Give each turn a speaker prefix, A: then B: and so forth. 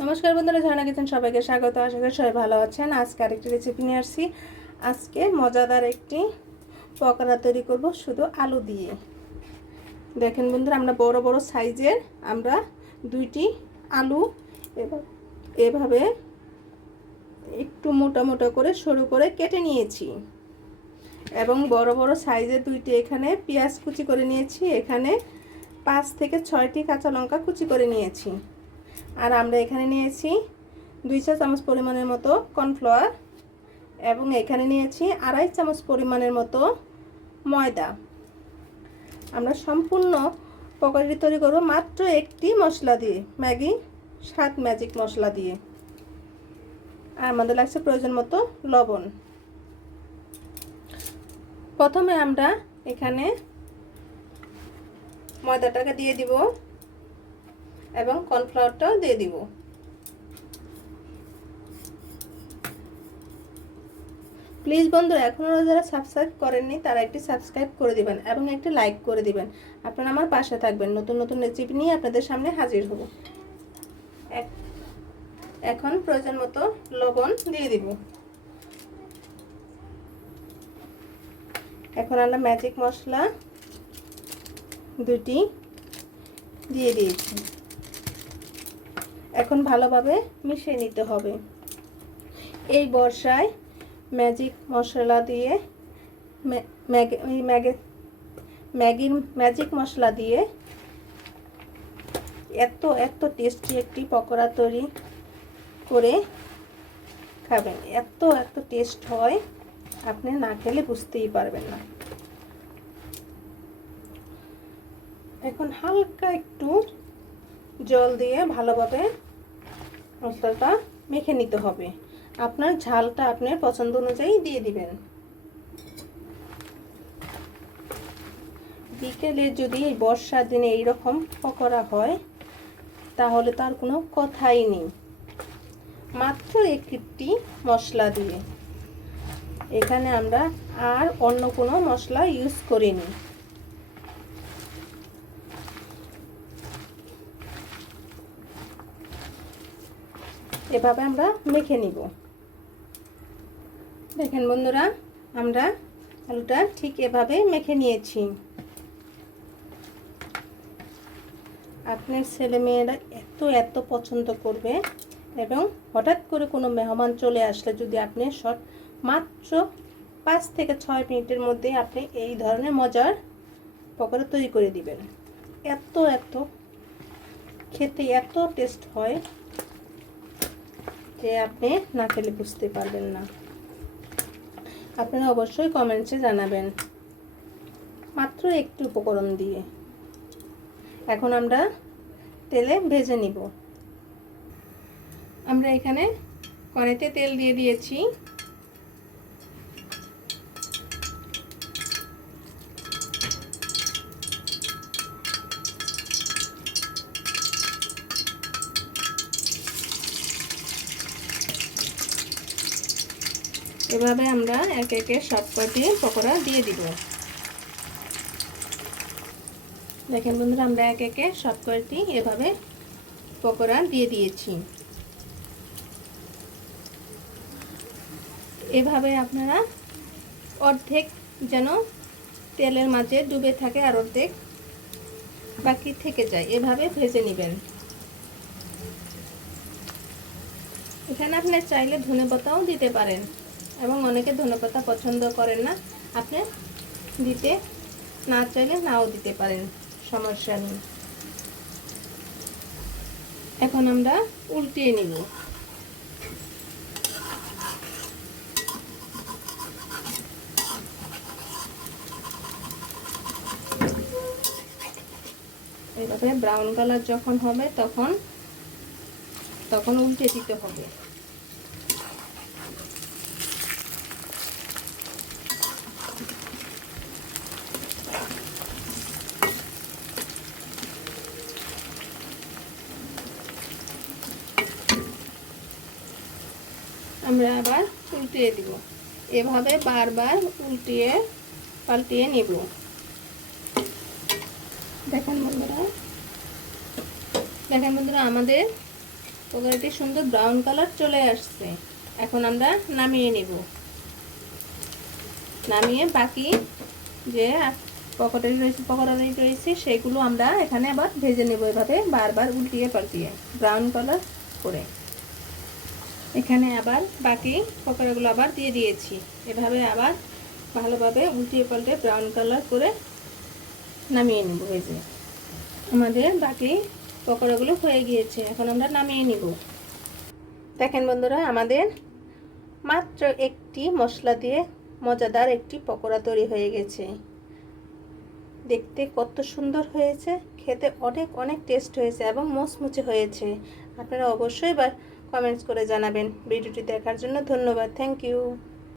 A: নমস্কার বন্ধুরা, ঝর্ণা কিচেন সবাইকে স্বাগত। আশা করি সবাই ভালো আছেন। আজকে আরেকটি রেসিপি নিয়ে আসছি। আজকে মজাদার একটি পকোড়া তৈরি করব শুধু আলু দিয়ে। দেখেন বন্ধুরা, আমরা বড় বড় সাইজের আমরা দুইটি আলু এভাবে একটু মোটা মোটা করে সরু করে কেটে নিয়েছি। এবং বড় বড় সাইজের দুইটি এখানে পেঁয়াজ কুচি করে নিয়েছি। এখানে পাঁচ থেকে ছয়টি কাঁচা লঙ্কা কুচি করে নিয়েছি। আর আমরা এখানে নিয়েছি দুই চা চামচ পরিমাণের মতো কর্নফ্লাওয়ার এবং এখানে নিয়েছি আড়াই চামচ পরিমাণের মতো ময়দা। আমরা সম্পূর্ণ পকোড়ি তৈরি করব মাত্র একটি মশলা দিয়ে, ম্যাগি, সাত ম্যাজিক মশলা দিয়ে। আর আমাদের লাগছে প্রয়োজন মতো লবণ। প্রথমে আমরা এখানে ময়দাটাকে দিয়ে দিব। এবং কর্নফ্লাওয়ারটাও দিয়ে দিব। প্লিজ বন্ধু, এখনও যারা সাবস্ক্রাইব করেননি, তারা একটি সাবস্ক্রাইব করে দিবেন এবং একটি লাইক করে দিবেন। আপনারা আমার পাশে থাকবেন। নতুন নতুন রেসিপি নিয়ে আপনাদের সামনে হাজির হব। এখন প্রয়োজন মতো লবণ দিয়ে দিব। এখন আমরা ম্যাজিক মশলা দুটি দিয়ে দিয়েছি। এখন ভালোভাবে মিশিয়ে নিতে হবে। এই বর্ষায় ম্যাজিক মশলা দিয়ে ম্যা- ম্যাগি ম্যাগে ম্যাগির ম্যাজিক মশলা দিয়ে এত এত টেস্টি একটি পকোড়া তৈরি করে খাবেন। এত এত টেস্ট হয়, আপনি না খেলে বুঝতেই পারবেন না। এখন হালকা একটু জল দিয়ে ভালোভাবে মশলাটা মেখে নিতে হবে। আপনার ঝালটা আপনার পছন্দ অনুযায়ী দিয়ে দিবেন। বিকেলে যদি এই বর্ষার দিনে এইরকম পকোড়া হয়, তাহলে তার কোনো কথাই নেই। মাত্র একটি মশলা দিয়ে। এখানে আমরা আর অন্য কোনো মশলা ইউজ করিনি। এভাবে আমরা মেখে নিব। দেখেন বন্ধুরা, আমরা আলুটা ঠিক এভাবে মেখে নিয়েছি। আপনার ছেলে মেয়েরা এত এত পছন্দ করবে এবং হঠাৎ করে কোনো মেহমান চলে আসলে যদি আপনি শর্ট মাত্র পাঁচ থেকে ছয় মিনিটের মধ্যে আপনি এই ধরনের মজার পকোড়া তৈরি করে দিবেন। এত এত খেতে এত টেস্ট হয়। যে আপনি না খেলে বুঝতে পারবেন না। আপনারা অবশ্যই কমেন্টসে জানাবেন। মাত্র একটু উপকরণ দিয়ে। এখন আমরা তেলে ভেজে নিব। আমরা এখানে কড়াইতে তেল দিয়ে দিয়েছি। এভাবে আমরা একে একে সব পকোড়া দিয়ে দিব। দেখেন বন্ধুরা, আমরা এক একে সব কটি এভাবে পকোড়া দিয়ে দিয়েছি। এভাবে আপনারা অর্ধেক যেন তেলের মাঝে ডুবে থাকে আর অর্ধেক বাকি থেকে যায়। এভাবে ভেজে নেবেন। এখানে আপনি চাইলে ধনে পাতাও দিতে পারেন। এবং অনেকে ধনেপাতা পছন্দ করেন না, আপনি দিতে না চাইলে নাও দিতে পারেন, সমস্যা নেই। এখন আমরা উল্টিয়ে নিব। এইভাবে ব্রাউন কালার যখন হবে, তখন তখন উল্টে দিতে হবে। আমরা আবার উল্টিয়ে দিব। এভাবে বারবার উল্টিয়ে পাল্টিয়ে নিব। দেখেন বন্ধুরা। দেখেন বন্ধুরা, আমাদের পকোড়াটি সুন্দর ব্রাউন কালার চলে আসছে। এখন আমরা নামিয়ে নিব। নামিয়ে বাকি যে পকোড়া রয়েছে পকোড়া রয়েছে, সেগুলো আমরা এখানে আবার ভেজে নেব। এভাবে বারবার উল্টিয়ে পাল্টিয়ে ব্রাউন কালার করে। এখানে আবার বাকি পকোড়াগুলো আবার দিয়ে দিয়েছি। এভাবে আবার ভালোভাবে উল্টিয়ে পাল্টে ব্রাউন কালার করে নামিয়ে নেব ভেজে আমাদের বাকি পকোড়াগুলো হয়ে গিয়েছে, এখন আমরা নামিয়ে নিব। দেখেন বন্ধুরা, আমাদের মাত্র একটি মশলা দিয়ে মজাদার একটি পকোড়া তৈরি হয়ে গেছে। দেখতে কত সুন্দর হয়েছে, খেতে অনেক অনেক টেস্ট হয়েছে এবং মুচমুচে হয়েছে। আপনারা অবশ্যই এবার কমেন্টস করে জানাবেন। ভিডিওটি দেখার জন্য ধন্যবাদ। Thank you